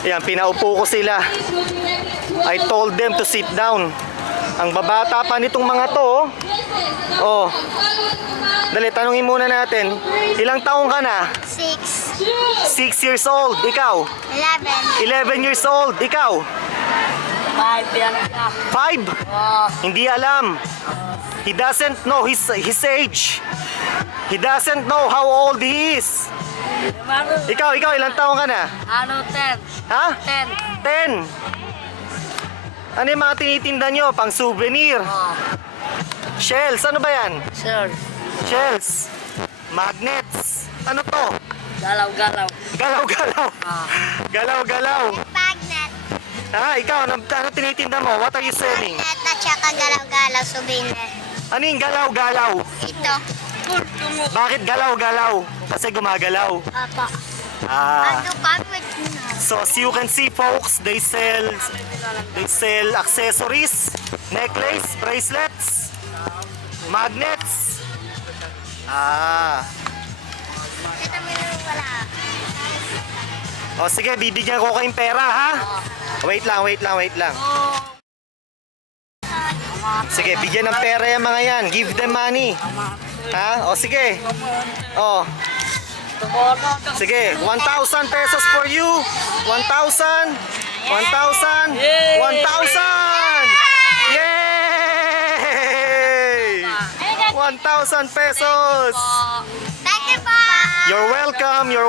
Ayan, pinaupo ko sila. I told them to sit down. Ang babata pa nitong mga to. Oh. Dali, tanungin muna natin. Ilang taong ka na? 6, 6 years old. Ikaw? 11, 11 years old. Ikaw? 5 yan na. 5? Hindi alam. He doesn't know his age. He doesn't know how old he is. Ikaw, ilang taong ka na? Ano, 10? Ha? 10. 10. Ano yung mga tinitinda nyo? Pang souvenir. Shells, ano ba yan? Sir. Shells. Magnets. Ano to? Galaw-galaw. Galaw-galaw. Galaw-galaw. magnet. Ikaw, ano tinitinda mo? What are you selling? Magnet at saka galaw-galaw souvenir. Ano yung galaw-galaw? Ito. Bakit galaw-galaw? Kasi gumagalaw. Apa. Ah. Kapit So as you can see folks, they sell accessories, necklace, bracelets, magnets. Ito meron wala. O sige, bibigyan ko kayong pera ha. Wait lang. Sige, bigyan ng pera yung mga yan. Give them money. Ha? O sige. O. Sige, 1,000 pesos for you. 1,000. 1,000. 1,000. Yay! 1,000 pesos. Thank you po. You're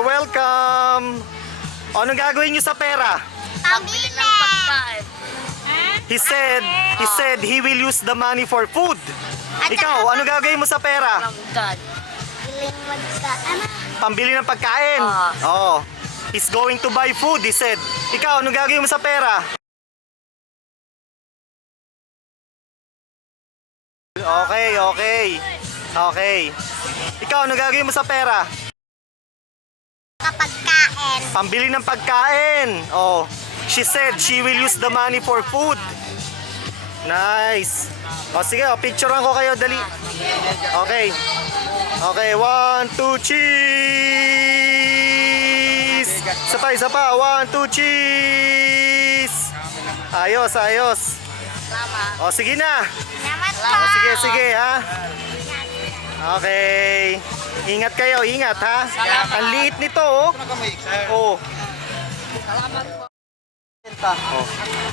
welcome. O, anong gagawin niyo sa pera? Pambili. He said he will use the money for food. Ikaw, ano gagawin mo sa pera? Biling magka. Pambili ng pagkain. Oo. He's going to buy food, he said. Ikaw, ano gagawin mo sa pera? Okay. Ikaw, ano gagawin mo sa pera? Kapagkain. Pambili ng pagkain. Oh. She said she will use the money for food. Nice. O sige, picturean ko kayo, dali. Okay. Okay, 1, 2, cheese! Isa pa, 1, 2, cheese! Ayos. O, sige na. Salamat po. O, sige, ha? Okay. Ingat kayo, ha? Ang liit nito, oh. Oh. Oh.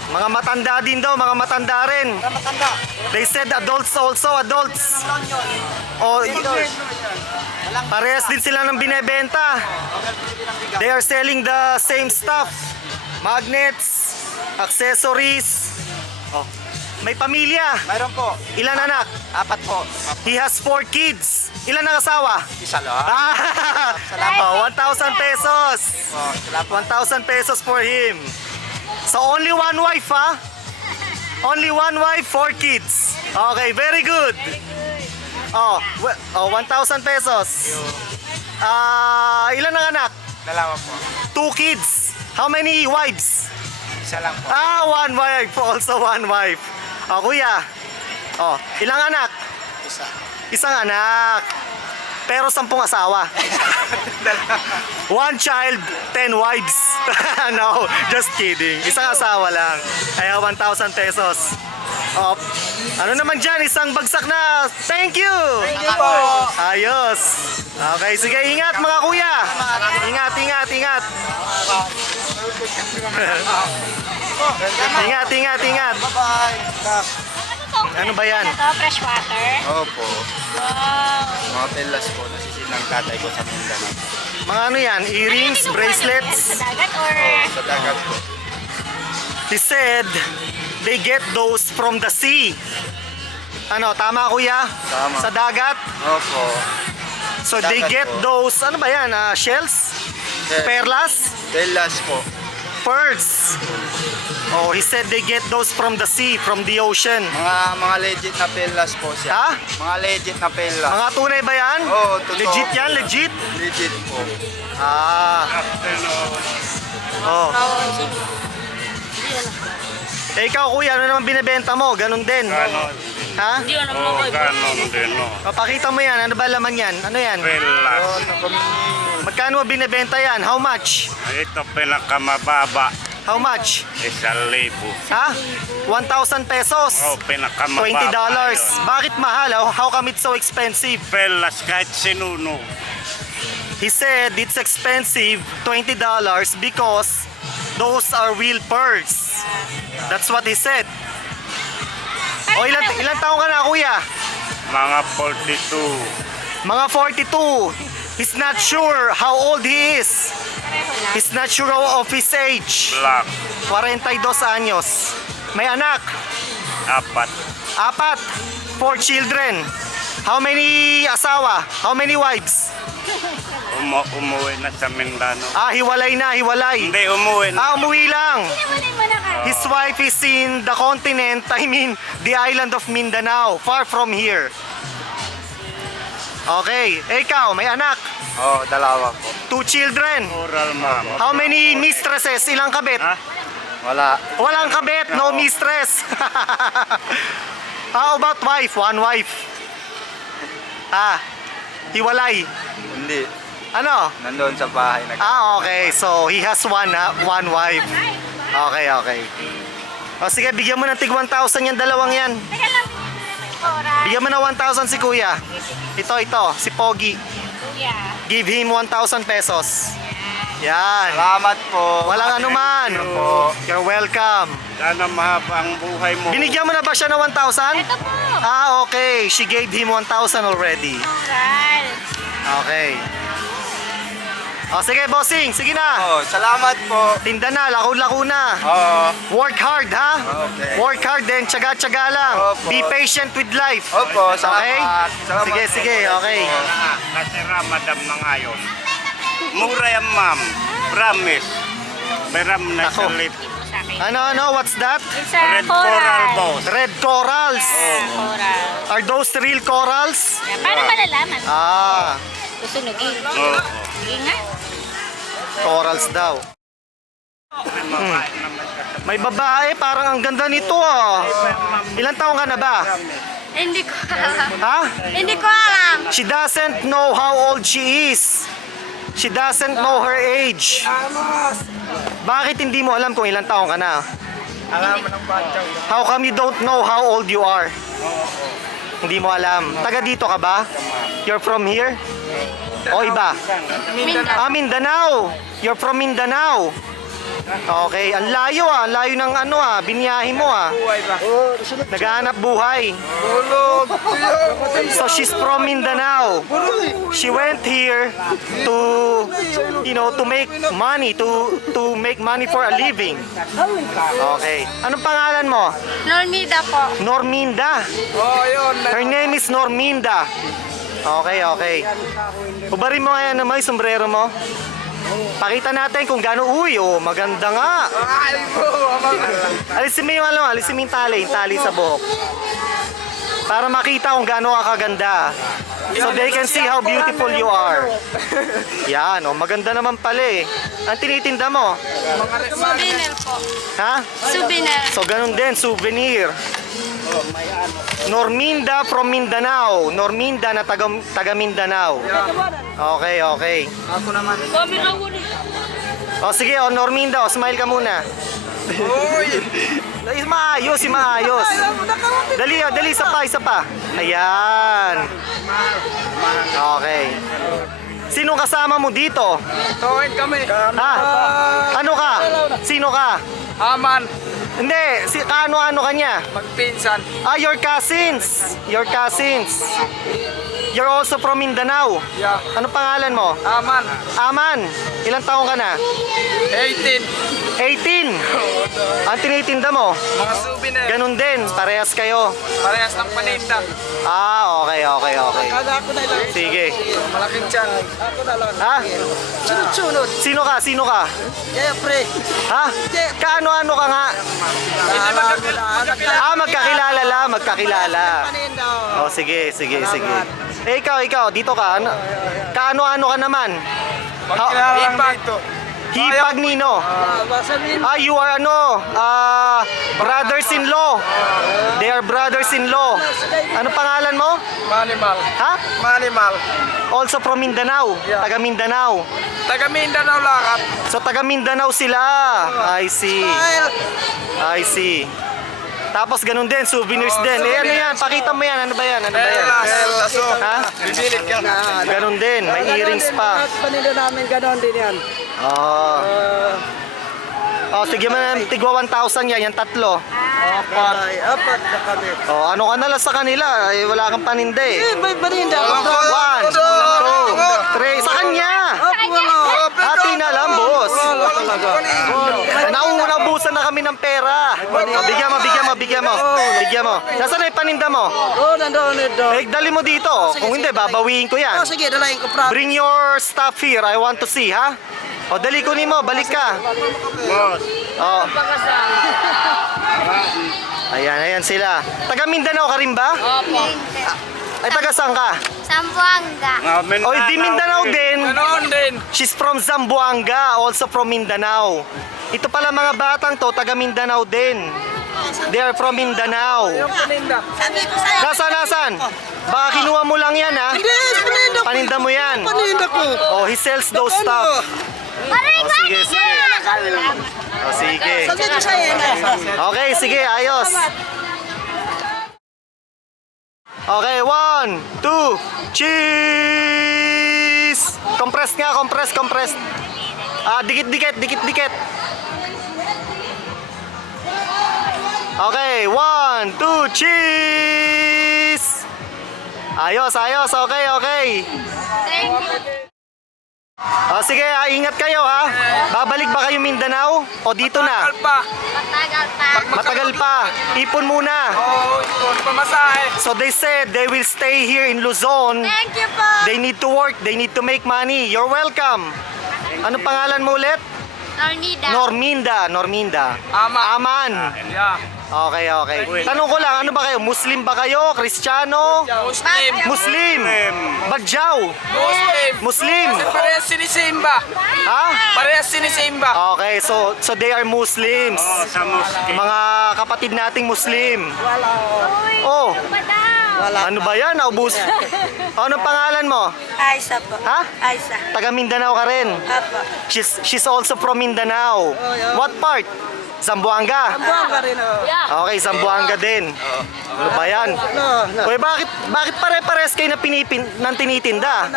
Mga matanda din daw, mga matanda rin. They said adults also, adults. Oh, parehas din sila ng binebenta. They are selling the same stuff. Magnets, accessories. Oh. May pamilya. Mayroon po. Ilan anak? 4 po. He has 4 kids. Ilan ang asawa? Isa lang. Oh, 1,000 pesos. Oh, salamat. 1,000 pesos for him. So only one wife, ha? Only one wife, 4 kids. Okay, very good. Oh, 1,000 pesos. Ilan ang anak? Dalawa po. 2 kids. How many wives? Isa lang po. One wife. Also one wife. Oh, kuya. Oh, ilang anak? Isa. Isang anak. Pero 10 asawa. 1 child, 10 wives. No, just kidding. Isang asawa lang. Kaya 1,000 pesos. Oh, ano naman dyan? Isang bagsak na thank you! Thank you po. Ayos. Okay, sige, ingat mga kuya. Ingat. Ingat. Bye-bye. Ano ba yan? Ito, fresh water. Opo. Wow. Mga telas po. Nasisin ng tatay ko sa Mindanao. Mga ano yan? Earrings, bracelets? Sa dagat or? Sa dagat po. He said they get those from the sea. Ano, tama kuya? Tama. Sa dagat? Opo. So they Dagat get po. those, ano ba yan? Shells? Yes. Perlas? Telas po. Pearls? Oh, he said they get those from the sea, from the ocean. Mga legit na pelas po siya. Ha? Mga legit na pelas. Mga tunay ba yan? Oo, totoo. Legit yan? Legit? Legit po. Oh. Eh ikaw kuya, ano naman binibenta mo? Ganon din. Ganon. Ha? Hindi ko naman Oh, ko. ganon din, no. O, pakita mo yan. Ano ba laman yan? Ano yan? Pelas. Magkano binebenta yan? How much? Ito pinakamababa. How much? 1,000. Ha? 1,000 pesos. Oh, pinakamababa. $20. yun. Bakit mahal? How come it's so expensive? Pelas kahit sinuno. He said it's expensive, $20, because those are real pearls. That's what he said. O ilan taong ka na, kuya? Mga 42. Mga 42. He's not sure how old he is. He's not sure of his age. Black. 42 anyos. May anak. 4. 4. 4 children. How many asawa? How many wives? Umuwi na sa Mindanao. Hiwalay na, hiwalay. Hindi, umuwi na. Umuwi lang. Iwanan mo na ka. His wife is in the continent, I mean, the island of Mindanao, far from here. Okay, ikaw, may anak, Oh, dalawa po. 2 children. Oral, ma'am. How many mistresses? Ilang kabit? Ha? Wala. Walang kabit, no mistress. How about wife? One wife. Hiwalay. Hindi. Ano? Nandoon sa bahay. Okay, so he has one wife. Okay, okay. O sige, bigyan mo ng tig 1,000 yung dalawang yan. Teka lang. Oras. Bigyan mo ng 1,000 si kuya. Ito, si Pogi. Kuya. Give him 1,000 pesos. Yan. Salamat po. Walang anuman. po. You're welcome. Sana mahaba ang buhay mo. Binigyan mo na ba siya ng 1,000? Ito po. Okay. She gave him 1,000 already. Oral. Okay. O sige, bossing. Sige na. Oh, salamat po. Tinda na. Lako-lako na. Oo. Work hard, ha? Okay. Work hard then. Tsaga-tsaga lang. Opo. Be patient with life. Opo, salamat. Okay? Salamat Sige, po. sige. Okay. Kasi Ramadan na ngayon. Mura yan, ma'am. Promise. Beram na Ako. sa lip. Sa akin. Ano? What's that? It's a Red coral, boss. Red corals. Coral. Are those real corals? Paano malalaman? Susunugin. Oo. Ingat. Corals daw. Makain naman ka sa May babae, parang ang ganda nito ah. Ilan taong ka na ba? Hindi ko alam. Ha? Hindi ko alam. She doesn't know how old she is. She doesn't know her age. Bakit hindi mo alam kung ilang taong ka na? Alam mo ng batang. How come you don't know how old you are? Hindi mo alam. Taga dito ka ba? You're from here? O iba? Mindanao. You're from Mindanao. Okay, ang layo ang layo ng binyahe mo Buhay ba? Naghahanap buhay. Tulog. So she's from Mindanao. She went here to, to make money, to make money for a living. Okay. Anong pangalan mo? Normida po. Norminda. Oh, yun. Her name is Norminda. Okay, okay. Ubarin mo ngayon naman yung sombrero mo. Pakita natin kung gaano. Uy, maganda nga. Ay po. Alisin mo yung alisin mo yung tali sa buhok. Para makita kung gaano ka kaganda. So they can see how beautiful you are. Yan, maganda naman pala eh. Ang tinitinda mo? Souvenir po. Ha? Souvenir. So ganun din, souvenir. Norminda from Mindanao. Norminda na taga Mindanao. Okay, okay. Ako naman. Kami na ko rin. Sige, Norminda, smile ka muna. Uy. Maayos, maayos. Dali, dali, isa pa. Ayan. Okay. Sino kasama mo dito? Tawid kami. Ha? Ano ka? Sino ka? Aman. Hindi, kaano-ano ka niya? Magpinsan. Your cousins. Your cousins. You're also from Mindanao. Yeah. Ano pangalan mo? Aman. Aman. Ilang taong ka na? 18. 18. Ang tinitinda mo? Mga souvenir. Ganun din, parehas kayo. Parehas ng paninda. Okay, okay, okay. Kada ako na lang. Sige. Malaking tiyan. Ako na lang. Ha? Sunod-sunod. Sino ka? Sino ka? Yeah, pre. Ha? Kaano-ano ka nga? Magkakilala lang, magkakilala. Sige, sige, sige. Ikaw, dito ka. Kaano-ano ka naman? Magkilala lang dito. Hipag Nino. Sabihin. You are brothers-in-law. They are brothers-in-law. Ano pangalan mo? Manimal. Ha? Manimal. Also from Mindanao. Yeah. Taga Mindanao. Taga Mindanao lakat. So taga Mindanao sila. I see. I see. Tapos ganun din, souvenirs din. Eh ano yan? Pakita mo yan. Ano ba yan? Ano ba yan? Ha? Bibilit ka. Ganun din. May earrings pa. Panindo namin ganon din yan. Oh. Oh, sige man, tigwa 1,000 yan. Yan tatlo. Apat na kami. Oh, ano ka na lang sa kanila? Eh, wala kang paninda eh. May paninda. 1, 2, 3. Sa kanya! Hati na lang, boss. Nauubusan na kami ng pera. Oh, bigyan mo, bigyan mo, bigyan mo. Bigyan mo. Nasaan na yung paninda mo? Oo, nandoon ito. Eh, dali mo dito. Kung hindi, babawiin ko yan. Sige, dalayin ko pra. Bring your stuff here. I want to see, ha? O, dali kunin mo. Balik ka. Boss. Oh. Ayan, ayan sila. Taga Mindanao ka rin ba? Ay, taga saan ka? Sambuanga. O, di Mindanao din. Ganoon din. She's from Zamboanga, also from Mindanao. Ito pala mga batang to, taga Mindanao din. They are from Mindanao. Paninda. Nasaan? Baka kinuha mo lang yan, ha? Hindi, paninda. Paninda mo yan. Paninda ko. Oh, he sells those stuff. Oh, sige, sige. Oh, sige. Sabi ko sa'yo na. Okay, sige, ayos. Okay, 1, 2, cheese! Compress nga, compress, compress. Dikit-dikit, dikit-dikit. Okay, 1, 2, cheese! Ayos, ayos, okay, okay. Thank you. Sige, ingat kayo ha. Babalik ba kayo Mindanao? O dito na? Pa. Matagal pa. Matagal pa. Ipon muna. Oo, ito. Pamasahe. So they said they will stay here in Luzon. Thank you po. They need to work, they need to make money. You're welcome. Ano pangalan mo ulit? Nornida. Norminda. Ama. Aman. Yeah. Okay, okay. Tanong ko lang, ano ba kayo? Muslim ba kayo? Kristiyano? Muslim. Muslim. Badyaw. Muslim. Muslim. Parehas sinisimba. Ha? Parehas sinisimba. Okay, so they are Muslims. Oh, sa mosque. Mga kapatid nating Muslim. Oh, ano ba yan? Naubos. Ano pangalan mo? Aisa po. Ha? Aisa. Taga Mindanao ka rin. Apo. She's also from Mindanao. What part? Zamboanga. Buwan ka rin, oh. Okay, Zamboanga din. Ano ba yan? Uy, bakit pare-pares kayo na nang tinitinda?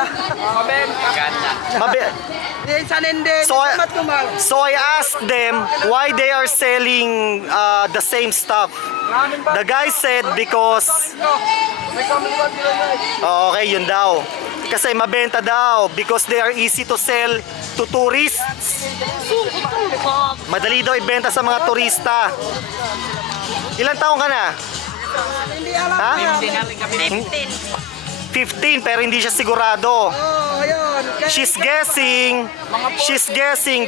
Mabe Sanin din. So, Mat kumal. so I asked them why they are selling the same stuff. The guy said because okay, yun daw. Kasi mabenta daw because they are easy to sell to tourists. Madali daw ibenta sa mga turista. Ilan taong ka na? Hindi alam. Ha? 15 pero hindi siya sigurado. Oh, ayun. She's guessing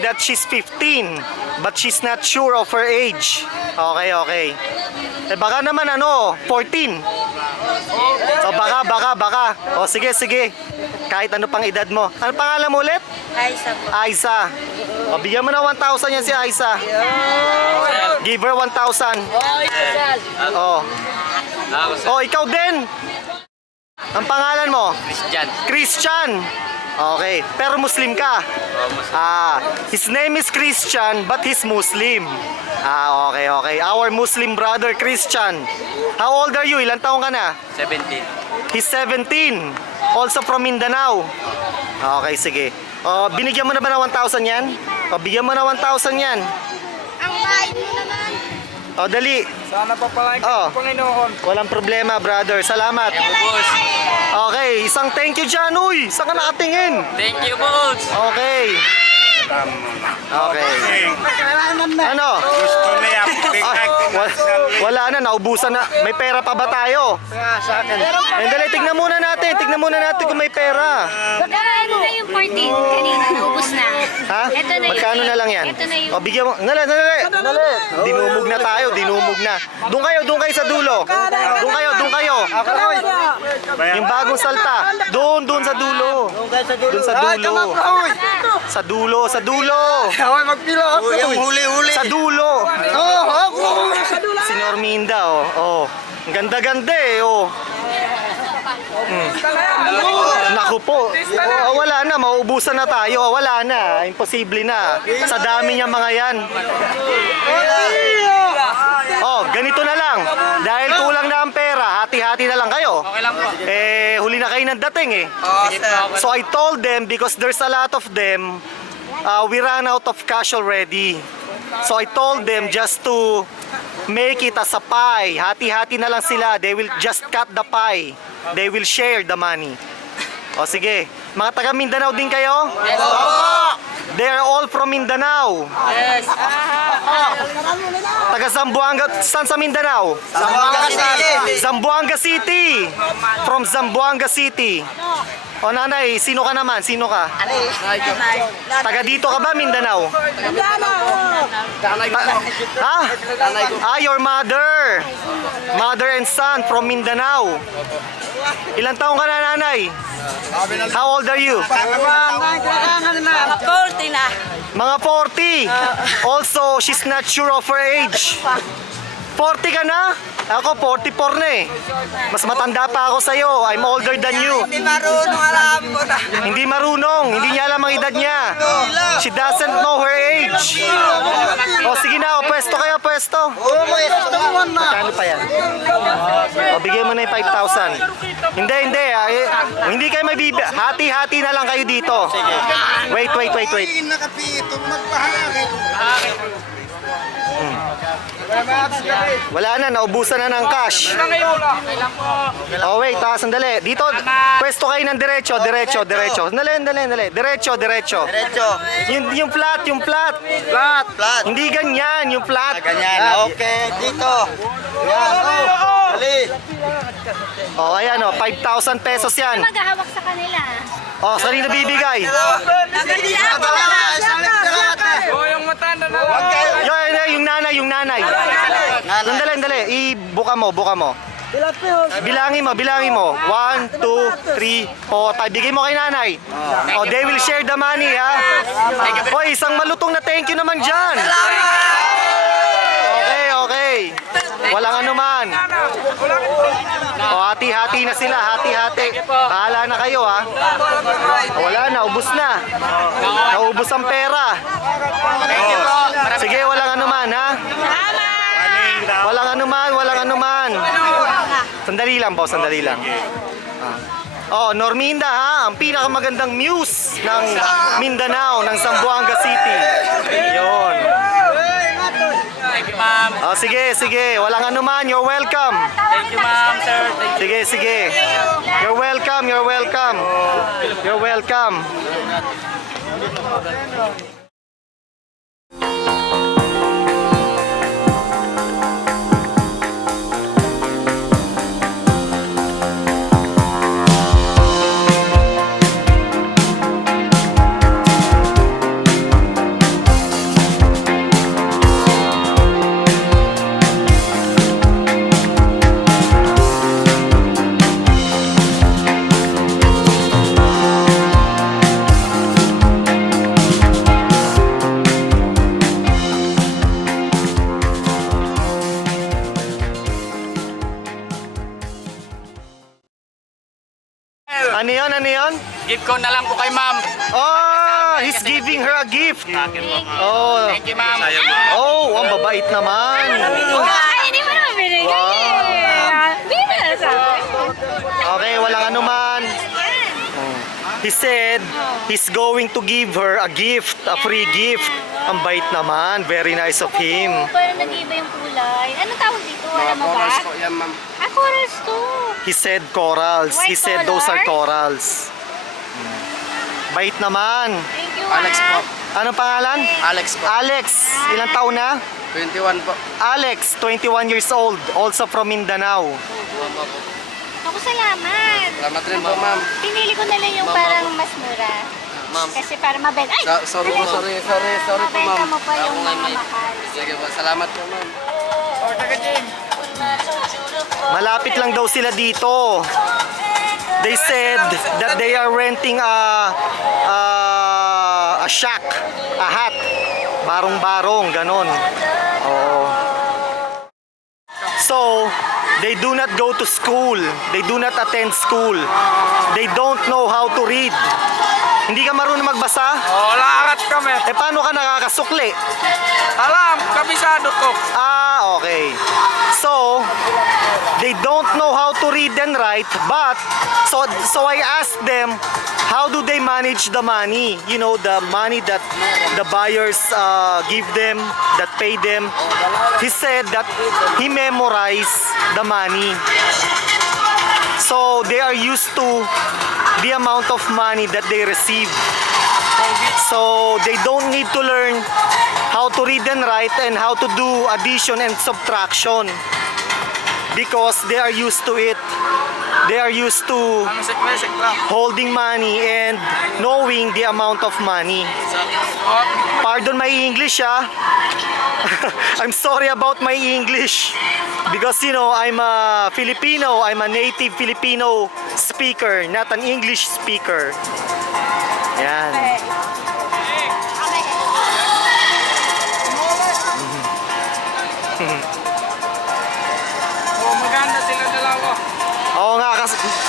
that she's 15 but she's not sure of her age. Okay, okay. Eh baka naman 14. So baka. O sige, sige. Kahit ano pang edad mo. Ano pangalan mo ulit? Aisa po. Aiza. O bigyan mo na 1,000 yan si Aiza. Give her 1,000. Oh. Oh, ikaw din. Ang pangalan mo? Christian. Christian. Okay, pero Muslim ka? His name is Christian but he's Muslim. Okay, okay. Our Muslim brother Christian. How old are you? Ilang taong ka na? 17. He's 17. Also from Mindanao. Okay, sige. Binigyan mo na ba ng 1,000 yan? Bigyan mo na 1,000 yan. Ang bahay mo naman. Dali. Sana papalain Oh. ko, Panginoon. Walang problema, brother. Salamat. Boss. Okay, isang thank you dyan. Uy, saan ka nakatingin? Thank you, boss. Okay. Okay. Ano? Gusto na yan. Wala na, naubusan na. May pera pa ba tayo? Sa akin. Dali, tignan muna natin. Tignan muna natin kung may pera. Ano na yung 14 kanina? Naubos na. Ha? Ito na yung Magkano na lang yan? Ito na yung... Bigyan mo. Nali. Dinumog na tayo, dinumog na. Doon kayo sa dulo. Doon kayo. Yung bagong salta. Doon sa dulo. Doon sa dulo. Sa sa dulo. Hoy, magpila ako. Yung huli-huli. Sa dulo. Oo, ako. Sa dula. Si Norminda, oh. Oh. Ang ganda-ganda eh, oh. Naku po. Oh, wala na, mauubusan na tayo. Oh, wala na, imposible na. Sa dami niya mga yan. Oh, ganito na lang. Dahil kulang na ang pera, hati-hati na lang kayo. Okay lang po. Eh, huli na kayo ng dating eh. So I told them, because there's a lot of them, we ran out of cash already. So I told them just to make it as a pie. Hati-hati na lang sila. They will just cut the pie. They will share the money. O sige, mga taga Mindanao din kayo? Yes. They are all from Mindanao. Yes. Taga Zamboanga, saan sa Mindanao? Zamboanga City. From Zamboanga City. O nanay, sino ka naman? Sino ka? Taga dito ka ba, Mindanao? Ha? Ah, your mother. Mother and son from Mindanao. Ilang taong ka na, nanay? How old are you? Mga 40 na. Mga 40. Also, she's not sure of her age. 40 ka na? Ako, 44 na eh. Mas matanda pa ako sa'yo. I'm older than you. Hindi marunong alam mo na. Hindi marunong. Hindi niya alam ang edad niya. She doesn't know her age. O sige na, o pwesto kayo, pwesto. Oo, may naman na. Kano pa yan? O bigyan mo na yung 5,000. Hindi, hindi. Hindi kayo may bibig. Hati-hati na lang kayo dito. Wait. Nakapito, magpahari. Wala na, naubusan na ng cash. Oh wait, sandali. Dito, pwesto kayo ng diretso. Sandali. Diretso. Yung flat. Flat. Hindi ganyan, yung flat. Ganyan, okay. Dito. Yan, oh. Dali. Oh, ayan oh, 5,000 pesos yan. Maghahawak sa kanila. Oh, saan yung nabibigay? Yung matanda na lang. Yung nanay. Sandali. Buka mo. Bilangin mo. 1, 2, 3, 4. Tayo, bigay mo kay nanay. Oh, they will share the money, ha? Hoy, isang malutong na thank you naman dyan. Okay. Walang anuman. O, hati-hati na sila, hati-hati. Bahala na kayo, ha? Wala na, ubus na. Naubos ang pera. Sige, walang anuman, ha? Walang anuman. Sandali lang. Oh, Norminda, ha? Ang pinakamagandang muse ng Mindanao, ng Zamboanga City. Yun. Thank you, ma'am. Oh, sige. Walang anuman. You're welcome. Thank you, ma'am, sir. Thank you. Sige. You're welcome. Ano yun? Give ko na lang po kay ma'am. Oh, he's giving her a gift. Oh, Thank you, ma'am. oh, ang babait naman. Ay, hindi mo naman binigay. Binigay sa akin. Okay, walang anuman. He said he's going to give her a gift, a free gift. Ang bait naman. Very nice of him. Parang nag-iiba yung kulay. Anong tawag dito? Alam mo ba? Yan, ma'am. Ah, corals to. He said corals. He White said those are color? corals. Bait naman. Thank you, Alex po. Anong pangalan? Alex po. Alex. Ilang taon na? 21 po. Alex, 21 years old. Also from Mindanao. Ako, salamat. Salamat rin po, ma'am. Pinili ko na lang yung parang mas mura. Ma'am. Kasi para mabenta. Ay! Sorry po, sorry po, Mabenta ma'am. mo pa yung mga mahal. Sige po, salamat po, ma'am. Malapit lang daw sila dito. They said that they are renting a a shack, a hut. Barong-barong, ganon. Oo. So, they do not go to school. They do not attend school. They don't know how to read. Hindi ka marunong magbasa? Oh, lakat kami. Eh, paano ka nakakasukli? Alam, kabisado ko. Ah, okay. So, they don't know how to read and write, but so I asked them, how do they manage the money? You know, the money that the buyers give them, that pay them. He said that he memorized the money. So they are used to the amount of money that they receive. So they don't need to learn how to read and write and how to do addition and subtraction because they are used to it. They are used to Mesek lang. holding money and knowing the amount of money. Pardon my English, ah. I'm sorry about my English because you know I'm a Filipino. I'm a native Filipino speaker, not an English speaker. Yan. Oh, maganda sila dalawa. Oo nga,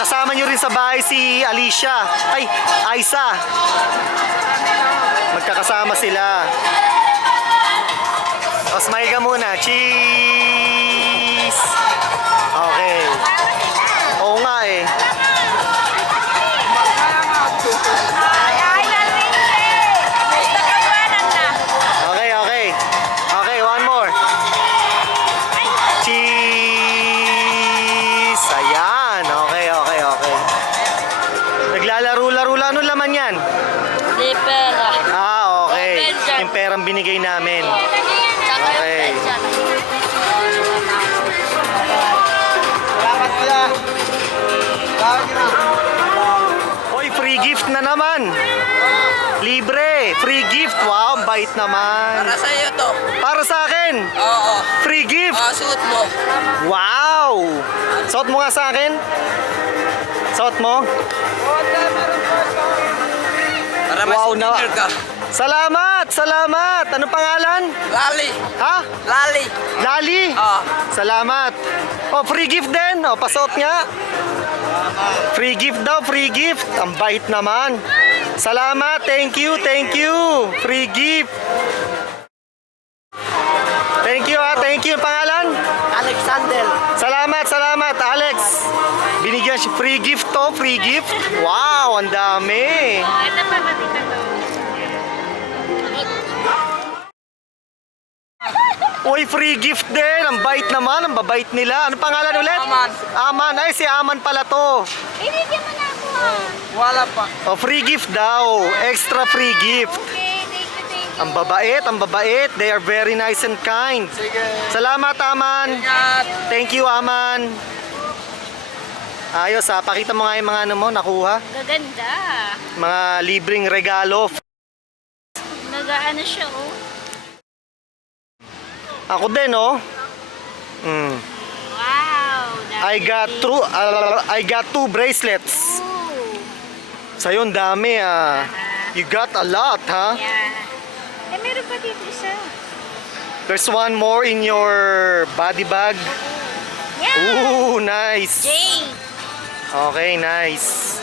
kasama nyo rin sa bahay si Alicia. Ay, Aisa. Magkakasama sila. O, smile ka muna. Cheese! Okay. Oo nga eh. Okay, okay. Okay, one more. Cheese! Ayan. Okay, okay, okay. Naglalaro-laro lang. Ano laman yan? Di pera. Ah, okay. Yung perang binigay namin. Okay. Salamat kuya. Salamat na. Hoy, free gift na naman. Libre. Free gift. Wow, bait naman. Para sa iyo to. Para sa akin. Oo. Free gift. Suot mo. Wow. Suot mo nga sa akin. Suot mo. Para may Wow, na- souvenir ka. Salamat, salamat. Anong pangalan? Lali. Ha? Lali. Lali. Oh. Salamat. Oh, free gift din. Oh, pasuot nga. Free gift daw, free gift. Ang bait naman. Salamat. Thank you, thank you. Free gift. Thank you, ah. Thank you. Pangalan? Alexander. Salamat, salamat, Alex. Binigyan siya free gift to, free gift. Wow, ang dami. Ito pa matita to. Uy, free gift din. Ang bait naman, ang babait nila. Ano pangalan ulit? Aman. Aman. Ay, si Aman pala to. Binigyan mo na ako ah. Wala pa. Oh, free gift daw. Extra free gift. Okay, thank you, thank you. Ang babait, ang babait. They are very nice and kind. Sige. Salamat, Aman. Ingat. Thank you, Aman. Ayos, ha. Pakita mo nga yung mga ano mo, nakuha. Gaganda. Mga libreng regalo. Nagaano siya oh. Ako din, oh. Wow. I got two bracelets. Ooh. Sa'yo, ang dami, ah. You got a lot, ha? Yeah. Eh, meron pa dito isa. There's one more in your body bag. Yeah. Ooh, nice. Jane. Okay, nice.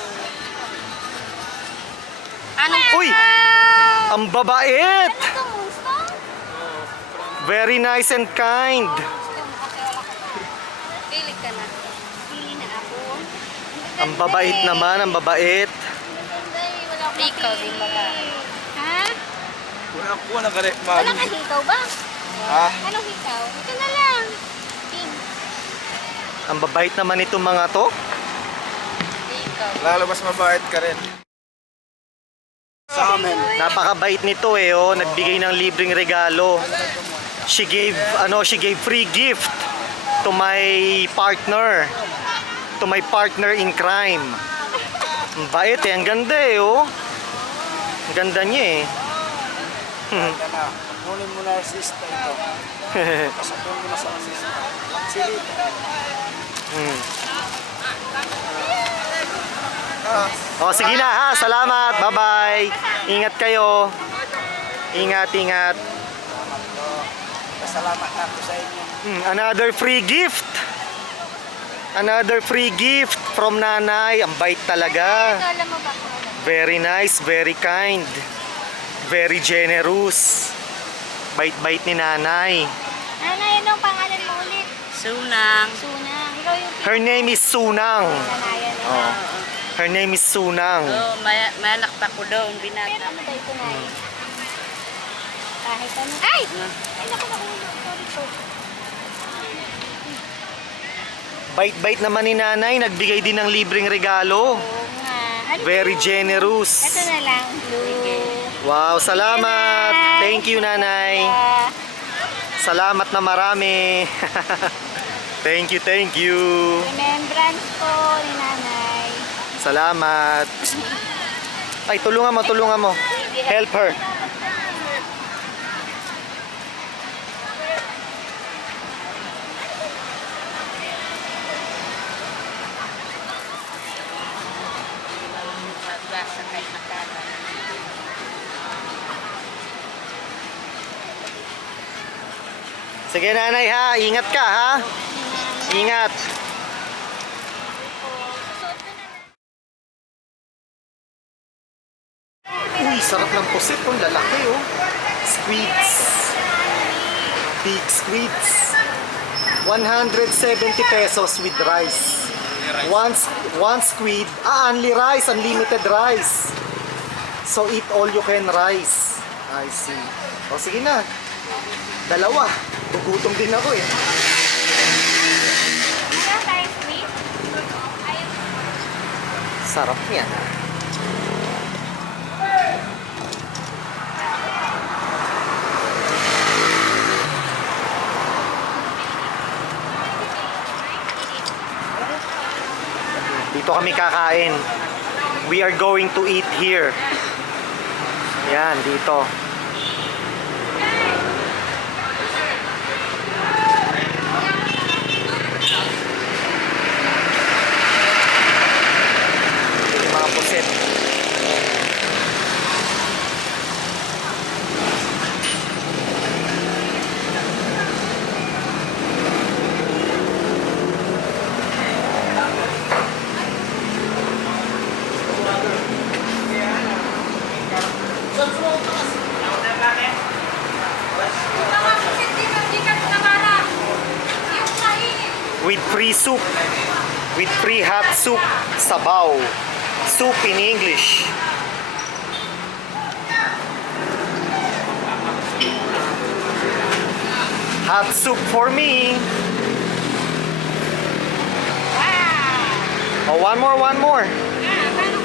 Ano? Uy! Ang babait! Kamusta? Very nice and kind. Pili ka na. Pili na ako. Ang babait naman, ang babait. Ikaw din ba ka? Ha? Wala ko na gari. Wala ka hikaw ba? Ha? Anong hikaw? Ito na lang. Pink. Ang babait naman itong mga to. Ikaw. Lalo mas mabait ka rin. Sa amin. Napakabait nito eh, oh. Nagbigay ng libreng regalo. She gave free gift to my partner. To my partner in crime. Ang bait eh, ang ganda eh, oh. Ang ganda niya eh. Ganda na. Kunin mo na sister ito. Pasapin mo na sa sister. Silip. O, sige na ha. Salamat. Bye-bye. Ingat kayo. Ingat, ingat. Pasalamat na ako sa inyo. Another free gift. Another free gift from nanay. Ang bait talaga. Alam mo ba kung ano? Very nice, very kind. Very generous. Bait-bait ni nanay. Nanay, anong pangalan mo ulit? Sunang. Sunang. Ikaw yung Her name is Sunang. pinanayan nila. Oh. Her name is Sunang. Oh, may anak pa ko doon, Pero binata. ano tayo ito, Nay? Kahit ano. Ay! Ay, naku, sorry po. Bait-bait naman ni nanay. Nagbigay din ng libreng regalo. Oo nga. Ano Very yun? generous. Ito na lang. Blue. Wow, salamat. Thank you, nanay. Salamat na marami. Thank you, thank you. Remembrance po ni nanay. Salamat. Ay, tulungan mo, tulungan mo. Help her. Basta kay Matala. Sige, nanay ha. Ingat ka ha. Ingat. Uy, sarap ng pusit. Ang lalaki oh. Squids. Big squids. 170 pesos with rice. One squid. Only rice. Unlimited rice. So eat all you can rice. I see. O sige na. Dalawa. Gugutom din ako eh. Meron tayong sweet? Sarap yan. Dito kami kakain. We are going to eat here. Yan, dito. Yung mga pusit. With free soup. With free hot soup. Sabaw. Soup in English. Hot soup for me. Oh, one more, one more.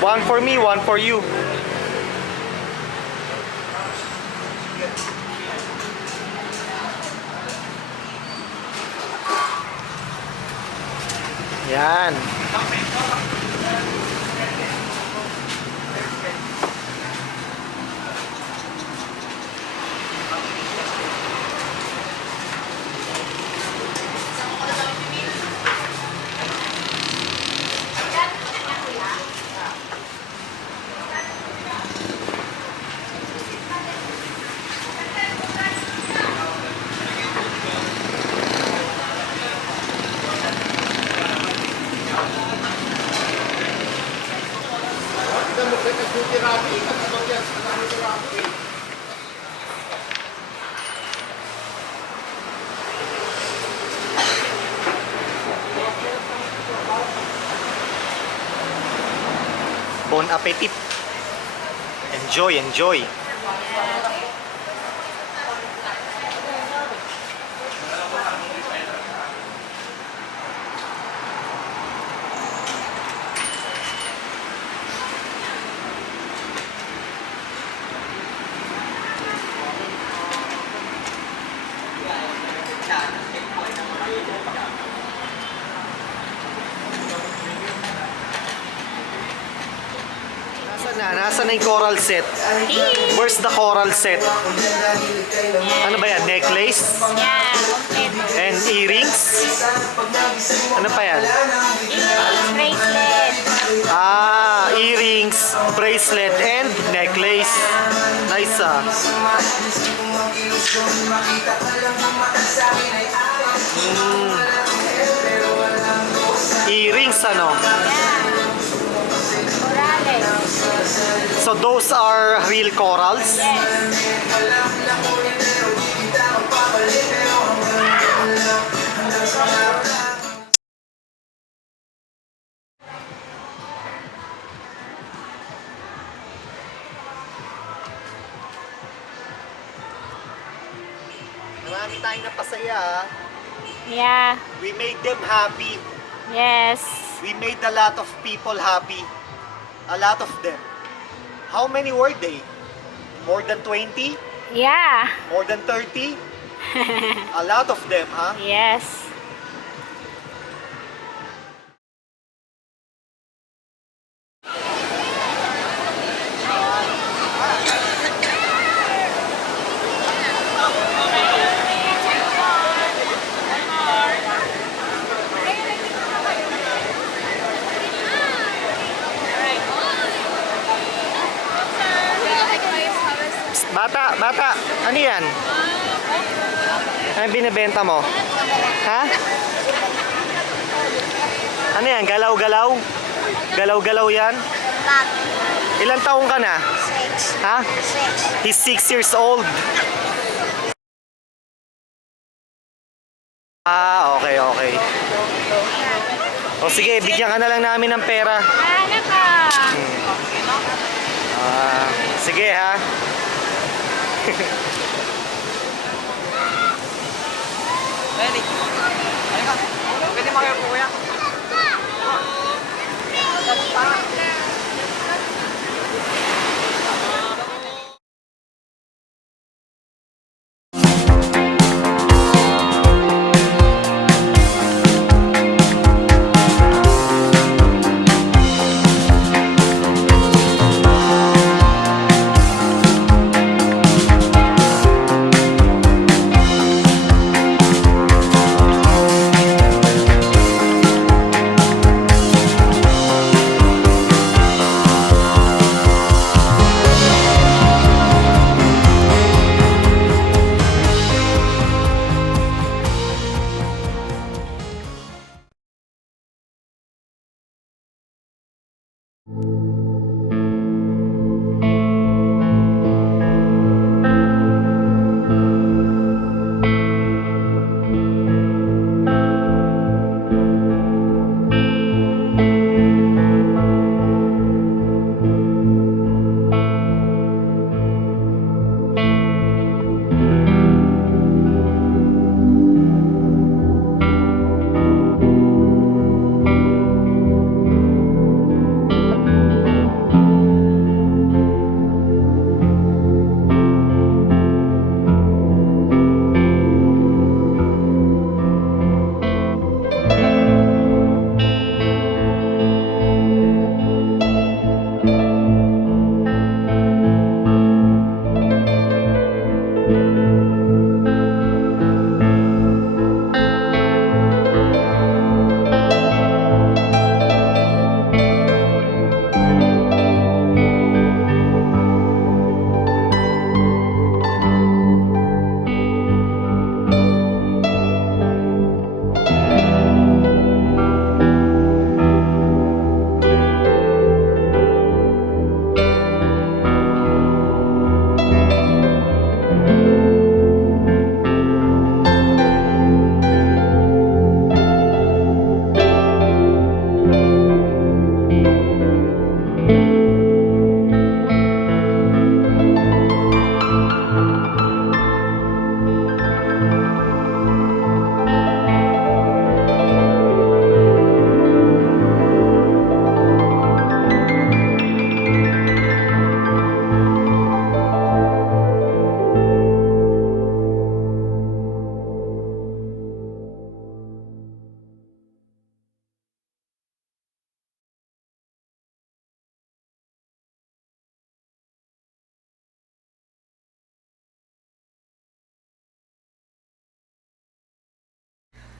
One for me, one for you. Yan. Bon appetit. Enjoy, enjoy. Nasaan na yung coral set? Where's the coral set? Ano ba yan? Necklace? Yeah, complete. And earrings? Ano pa yan? Bracelet. Ah, earrings, bracelet, and necklace. Nice ah. Earrings ano? So those are real corals? Marami tayong napasaya. Yeah. We made them happy. Yes. We made a lot of people happy. A lot of them. How many were they? More than 20? Yeah. More than 30? A lot of them, huh? Yes. Psst, bata, ano yan? Ano yung binibenta mo? Ha? Ano yan? Galaw-galaw? Galaw-galaw yan? Ilang taong ka na? Ha? He's 6 years old. Ah, okay. O sige, bigyan ka na lang namin ng pera. Ano ka? Sige ha. Ready? Halika. Pwede makayo po kuya.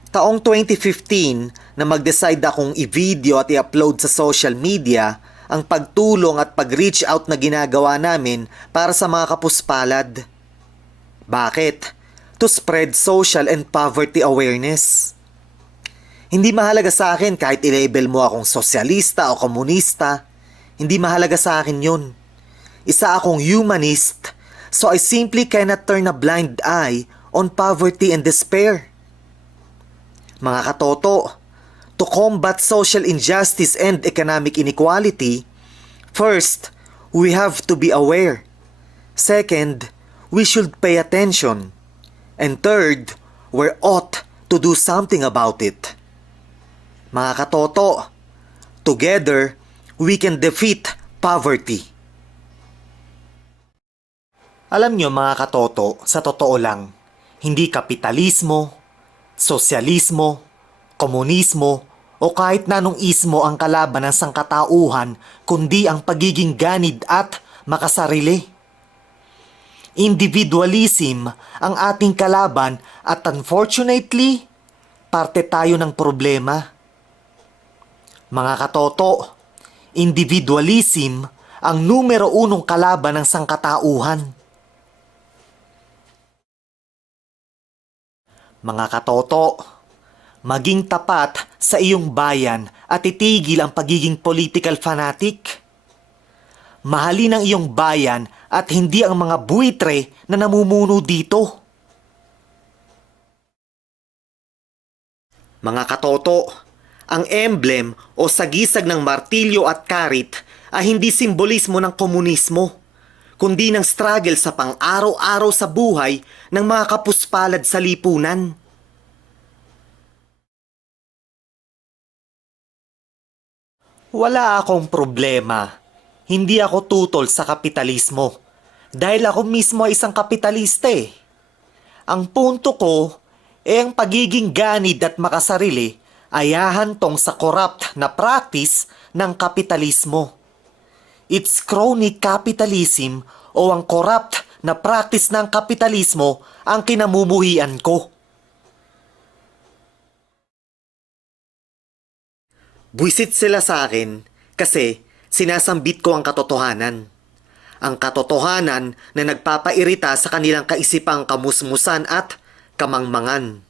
Taong 2015 na mag-decide akong i-video at i-upload sa social media ang pagtulong at pag-reach out na ginagawa namin para sa mga kapuspalad. Bakit? To spread social and poverty awareness. Hindi mahalaga sa akin kahit i-label mo akong sosyalista o komunista. Hindi mahalaga sa akin yun. Isa akong humanist, so I simply cannot turn a blind eye on poverty and despair. Mga katoto, to combat social injustice and economic inequality, first, we have to be aware. Second, we should pay attention. And third, we ought to do something about it. Mga katoto, together, we can defeat poverty. Alam nyo mga katoto, sa totoo lang, hindi kapitalismo, sosyalismo, komunismo, o kahit na anong ismo ang kalaban ng sangkatauhan, kundi ang pagiging ganid at makasarili. Individualism ang ating kalaban at unfortunately, parte tayo ng problema. Mga katoto, individualism ang numero 1 kalaban ng sangkatauhan. Mga katoto, maging tapat sa iyong bayan at itigil ang pagiging political fanatic. Mahalin ang iyong bayan at hindi ang mga buitre na namumuno dito. Mga katoto, ang emblem o sagisag ng martilyo at karit ay hindi simbolismo ng komunismo, kundi ng struggle sa pang-araw-araw sa buhay ng mga kapuspalad sa lipunan. Wala akong problema. Hindi ako tutol sa kapitalismo. Dahil ako mismo ay isang kapitalista eh. Ang punto ko, ang pagiging ganid at makasarili ay hahantong sa corrupt na practice ng kapitalismo. It's crony capitalism o ang corrupt na practice ng kapitalismo ang kinamumuhian ko. Buisit sila sa akin kasi sinasambit ko ang katotohanan. Ang katotohanan na nagpapairita sa kanilang kaisipang kamusmusan at kamangmangan.